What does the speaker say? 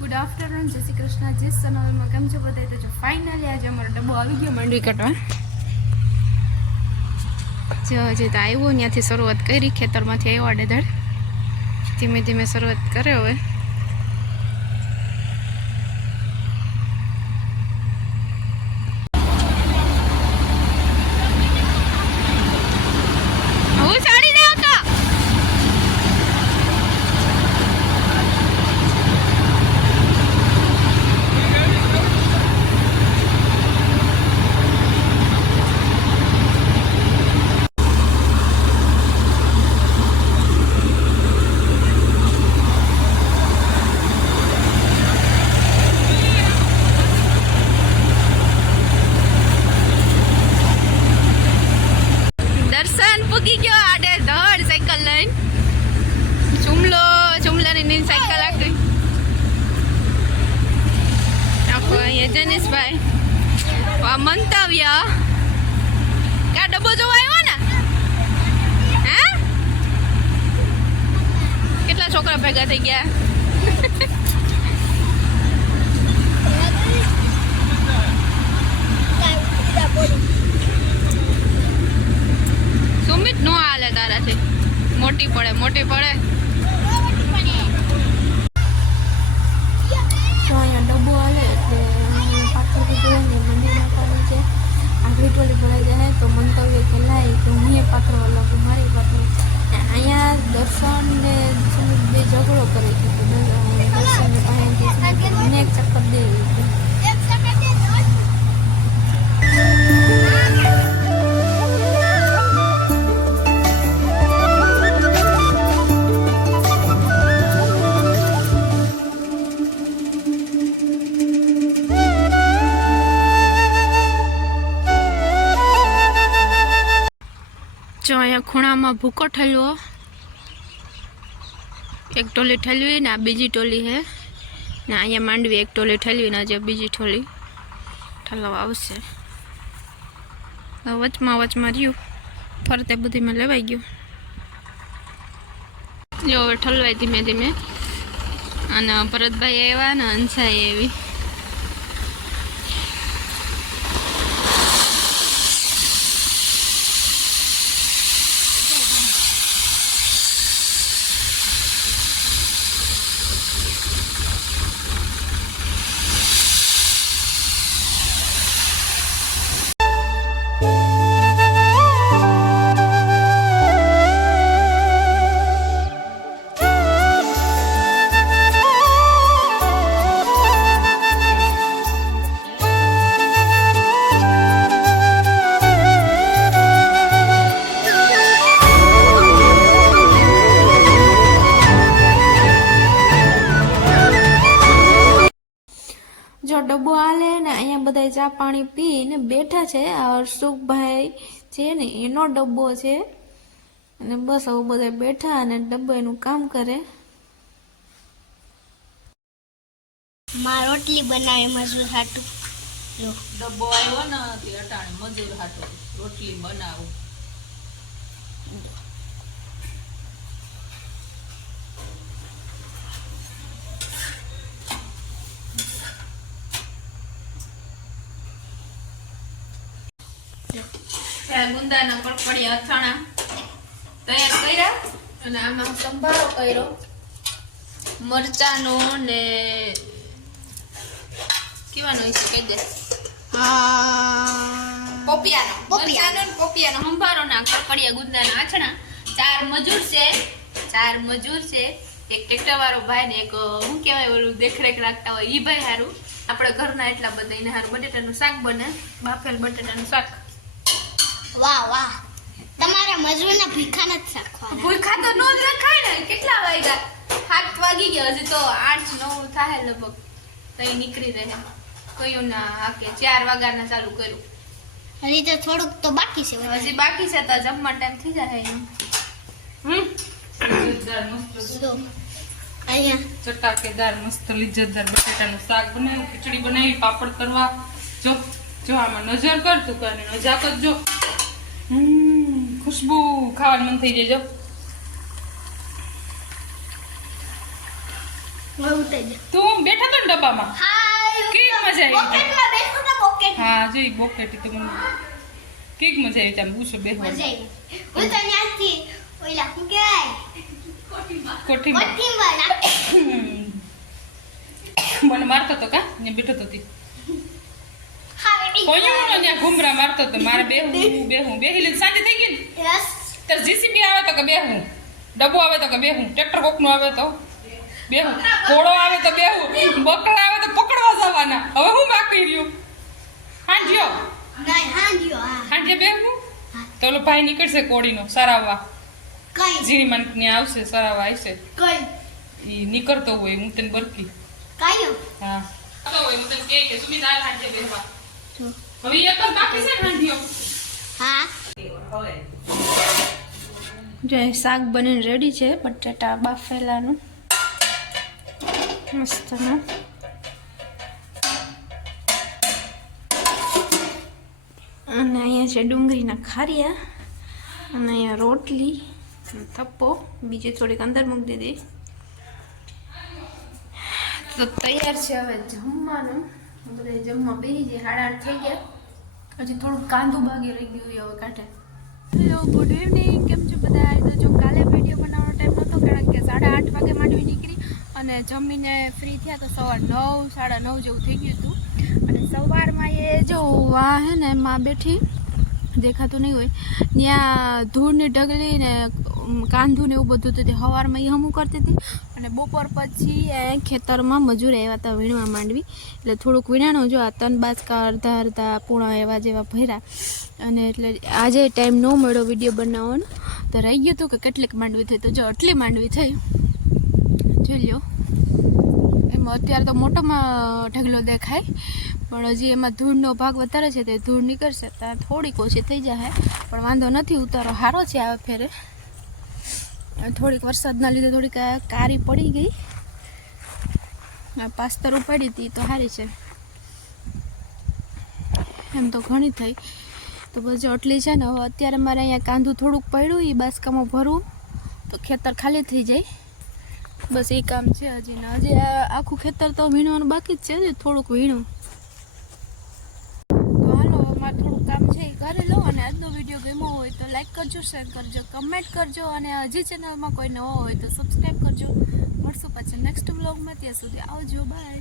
good afternoon जय श्री कृष्ण जिस channel में केम छो बताई तो फाइनली आज अमरो डब्बो આવી ગયો મંડવી કટવા જો જે તો આવ્યો ત્યાંથી શરૂઆત કરી ખેતરમાંથી આવ્યો આડેધડ ધીમે ધીમે શરૂઆત કરે હવે જનેશભાઈ મંતવ્ય કા ડબ્બો જોવા આવ્યો ને હે કેટલા છોકરા ભેગા થઈ ગયા સુમિત નો હાલે તારાથી મોટી પડે ડબ્બો હાલે એટલે આગળી ટોલી ભરાઈ જાય તો મંતવ્ય કે લાય કે હું એ પાથરો અલગ મારી પાથરો અહીંયા દર્શન ને બે ઝઘડો કરે છે દર્શન ને પાસે મને એક ચક્કર દે जो अँ खूणा में भूको ठलवो एक टोली ठलवी ने आ बीजी टोली है ने अँ मांडवी एक टोली ठलवी ने आज बीजी टोली ठलवा आवशे वचमा रह्यु फरते बुद्धि में लेवाई गयो जो हवे ठलवाय धीमे धीमे अने भरतभाई आव्या ने हंसाई एवी जो डब्बो हाले ने अँ बधा चा पाणी पी ने बैठा है हर्षुख भाई है ने एनो डब्बो है ने बस हवे बधा बैठा ने डब्बो एनु काम करे मां रोटली बनावे मजूर हाटू लो डब्बो आव्यो ने ते अटाणे मजूर हाटू रोटली बनावो गुंदा कड़कड़िया અથાણા तैयार कर्या અને આમાં સંભારો કર્યો મરચાનો ને કેવાનો છે કહી દે પોપિયાનો સંભારો ના કડકડિયા ગુંદાના આછણા ચાર મજૂર છે એક ટ્રેક્ટર વાળો ભાઈ ને એક હું કહેવાય ઓલું દેખરેખ રાખતા હોય ઈ ભાઈ હારું આપણે ઘરના એટલા બધા એને હારું બટેટાનું શાક બને બાફેલ બટેટાનું શાક वाह वाह તમારા મજૂરના ભીખા નથી રાખવા ભૂખા તો નો દેખાય ને કેટલા વાગ્યા 7 વાગી ગયા હજી તો 8 9 થાય લગભગ તઈ નીકળી રહે કયો ના આકે 4 વાગ્યાના ચાલુ કર્યું હજી તો થોડુંક તો બાકી છે હજી બાકી છે તો જમવા ટાઈમ થઈ જાય લિજ્જતદાર મસ્ત અહીંયા ચટાકેદાર મસ્ત લિજ્જતદાર બટેટાનું શાક બનાવ્યું ખીચડી બનાવી પાપડ કરવા જો આમાં નજર કર તું કને નજાકત જો खुशबू खावन मन थी जाए तू बैठा तो બેહવામાં હાય કેક મજા આવી પોકેટમાં બેઠું ને પોકેટ હા જોઈ બોકેટ તો મને કેક મજા આવી તમે પૂછો બેહવામાં મજા આવી હું તો ત્યાંથી ઓલા શું કહેવાય કોઠીમાં કોઠીમાં નાખી મને મારતો તો કા ને બેઠો તો તી હા બેટી કોયું ને ત્યાં ઘુમરા મારતો તો મારે બેહું બેહી લે શાંતિ થઈ ગઈ ને યસ તાર જીસીબી આવે તો કે બેહું ડબ્બો આવે તો કે બેહું ટ્રેક્ટર કોકનું આવે તો બેહું ઘોડો આવે તો બેહું બકરા આવે તો પકડવા જવાના હવે હું બાકી રહ્યું હાંજ્યો નહીં હાંડ્યો હા હાંજે બેહું તો ઓલો ભાઈ નીકળશે કોડીનો સરાવવા કઈ ઝીણી મન ત્યાં આવશે સરાવવા આવશે કઈ ઈ નીકળતો હોય હું તને બરકી કયું હા તો હોય હું તને કહે કે સુમિતા હાલ હાંજે બેહવા હવે એક જ બાકી છે ને હાંજ્યો હા જો શાક બનીને રેડી છે બટાટા બાફેલાનું મસ્તનું અને અહીંયા છે ડુંગળીના ખારિયા અને અહીંયા રોટલી થપ્પો બીજી થોડીક અંદર મૂકી દીધી તો તૈયાર છે હવે જમવાનું બધા જમવા બેસી જાય 8:30 થઈ ગયા હજી થોડુંક કાંદું બાકી રહી ગયું હવે કાઢે હેલો ગુડ ઇવનિંગ કેમ છો બધા તો જો કાલે વિડીયો બનાવવાનો ટાઈમ નહોતો કારણ કે 8:30 વાગે માંડવી નીકળી અને જમીને ફ્રી થયા તો 9:30 9:30 જેવું થઈ ગયું હતું અને સવારમાં એ જો આ હે ને માં બેઠી દેખાતું નહીં હોય ત્યાં ધૂળની ઢગલી ને કાંધું ને એવું બધું હતું તે સવારમાં એ હમું કરતી હતી અને બપોર પછી ખેતરમાં મજૂર આવ્યા હતા વીણવા માંડવી એટલે થોડુંક વીણાણું જો આ 3 બાજકા અડધા પૂણા એવા જેવા ભર્યા અને એટલે આજે ટાઈમ ન મળ્યો વિડીયો બનાવવાનો તો રહી ગયું હતું કે કેટલીક માંડવી થઈ તો જો આટલી માંડવી થઈ જોઈ લ્યો એમાં અત્યારે તો મોટોમાં ઢગલો દેખાય પણ હજી એમાં ધૂળનો ભાગ વધારે છે તે ધૂળ નીકળશે ત્યાં થોડીક ઓછી થઈ જાય પણ વાંધો નથી ઉતારો સારો છે આ ફેરે થોડીક વરસાદના લીધે થોડીક કારી પડી ગઈ પાસ્તર ઉપાડી હતી તો સારી છે એમ તો ઘણી થઈ તો બસ આટલી છે ને હવે અત્યારે મારે અહીંયા કાંદું થોડુંક પડ્યું એ બાસકામાં ભરવું તો ખેતર ખાલી થઈ જાય બસ એ કામ છે હજી ને હજી આખું ખેતર તો વીણવાનું બાકી જ છે ને થોડુંક વીણું તો હાલો મારે થોડુંક કામ છે એ કરી લો અને આજનો વિડીયો ગમ્યો હોય તો લાઈક કરજો શેર કરજો કમેન્ટ કરજો અને હજી ચેનલમાં કોઈ નવો હોય તો સબસ્ક્રાઈબ કરજો મળશું પાછા નેક્સ્ટ વ્લોગમાં ત્યાં સુધી આવજો બાય